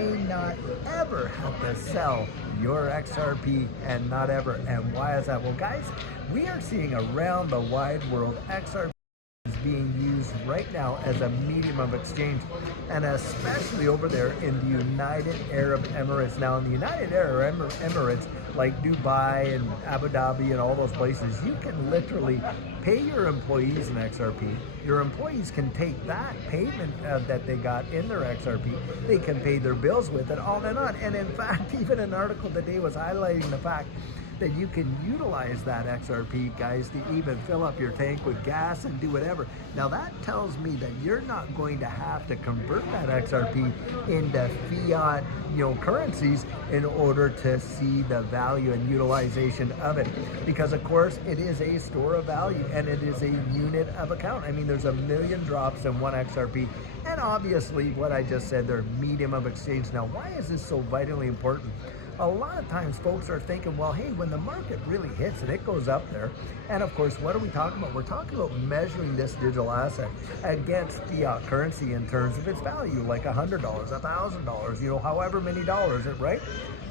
may not ever have to sell your XRP and not ever. And why is that? Well, guys, we are seeing around the wide world XRP is being used right now as a medium of exchange, and especially over there in the United Arab Emirates. Now, in the United Arab Emirates, like Dubai and Abu Dhabi and all those places, you can literally pay your employees in XRP. Your employees can take that payment that they got in their XRP, they can pay their bills with it, on and on. And in fact, even an article today was highlighting the fact that you can utilize that XRP, guys, to even fill up your tank with gas and do whatever. Now that tells me that you're not going to have to convert that XRP into fiat, currencies in order to see the value and utilization of it. Because of course it is a store of value and it is a unit of account. I mean, there's a million drops in one XRP. And obviously what I just said, they're medium of exchange. Now, why is this so vitally important? A lot of times folks are thinking, well, hey, when the market really hits and it goes up there, and of course, what are we talking about? We're talking about measuring this digital asset against fiat currency in terms of its value, like $100, $1,000, however many dollars, right?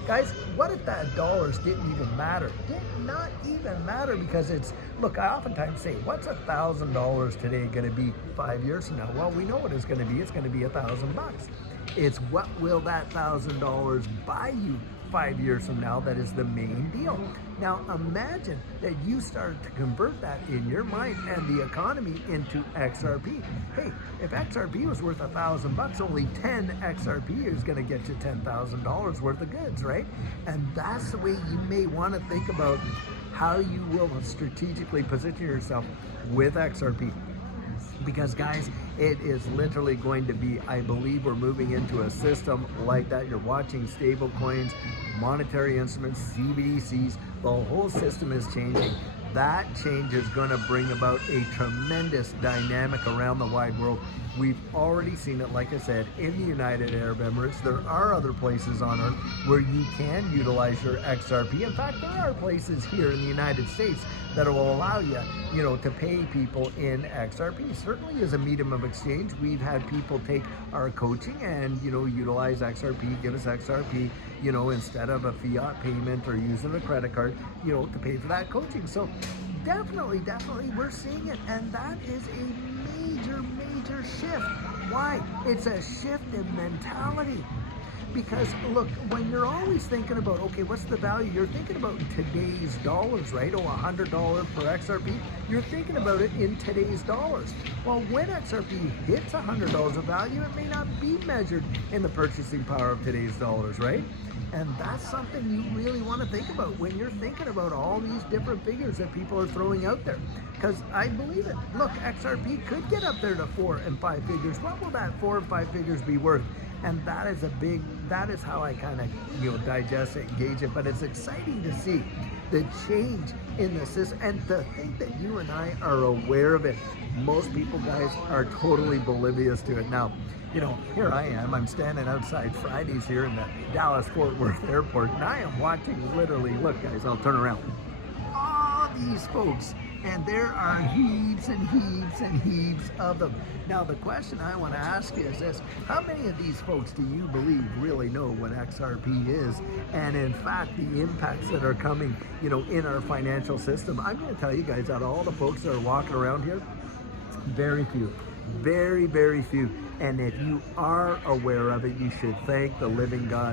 Guys, what if that dollars didn't even matter? Did not even matter, because look, I oftentimes say, what's $1,000 today going to be 5 years from now? Well, we know what it's going to be. It's going to be $1,000. It's what will that $1,000 buy you 5 years from now that is the main deal. Now imagine that you start to convert that in your mind and the economy into XRP. Hey, if XRP was worth $1,000, only 10 XRP is going to get you $10,000 worth of goods, right? And that's the way you may want to think about how you will strategically position yourself with XRP. Because guys, it is literally going to be, I believe we're moving into a system like that. You're watching stable coins, monetary instruments, CBDCs, the whole system is changing. That change is going to bring about a tremendous dynamic around the wide world. We've already seen it, like I said, in the United Arab Emirates. There are other places on earth where you can utilize your XRP. In fact, there are places here in the United States that will allow you, to pay people in XRP. Certainly as a medium of exchange, we've had people take our coaching and, utilize XRP, give us XRP, instead of a fiat payment or using a credit card, to pay for that coaching. So definitely, we're seeing it. And that is a major shift. Why? It's a shift in mentality. Because look, when you're always thinking about, okay, what's the value? You're thinking about today's dollars, right? Oh, $100 per XRP. You're thinking about it in today's dollars. Well, when XRP hits $100 of value, it may not be measured in the purchasing power of today's dollars, right? And that's something you really want to think about when you're thinking about all these different figures that people are throwing out there. Because I believe it. Look, XRP could get up there to 4 and 5 figures. What will that 4 and 5 figures be worth? And that is how I kind of, digest it, gauge it. But it's exciting to see the change in the system and to think that you and I are aware of it. Most people, guys, are totally oblivious to it. Now, here I am, I'm standing outside Fridays here in the Dallas-Fort Worth airport, and I am watching literally, look guys, I'll turn around, all these folks, and there are heaps and heaps and heaps of them. Now the question I want to ask you is this: how many of these folks do you believe really know what XRP is, and in fact the impacts that are coming, in our financial system? I'm going to tell you guys, out of all the folks that are walking around here, very few. Very few. And if you are aware of it, you should thank the living God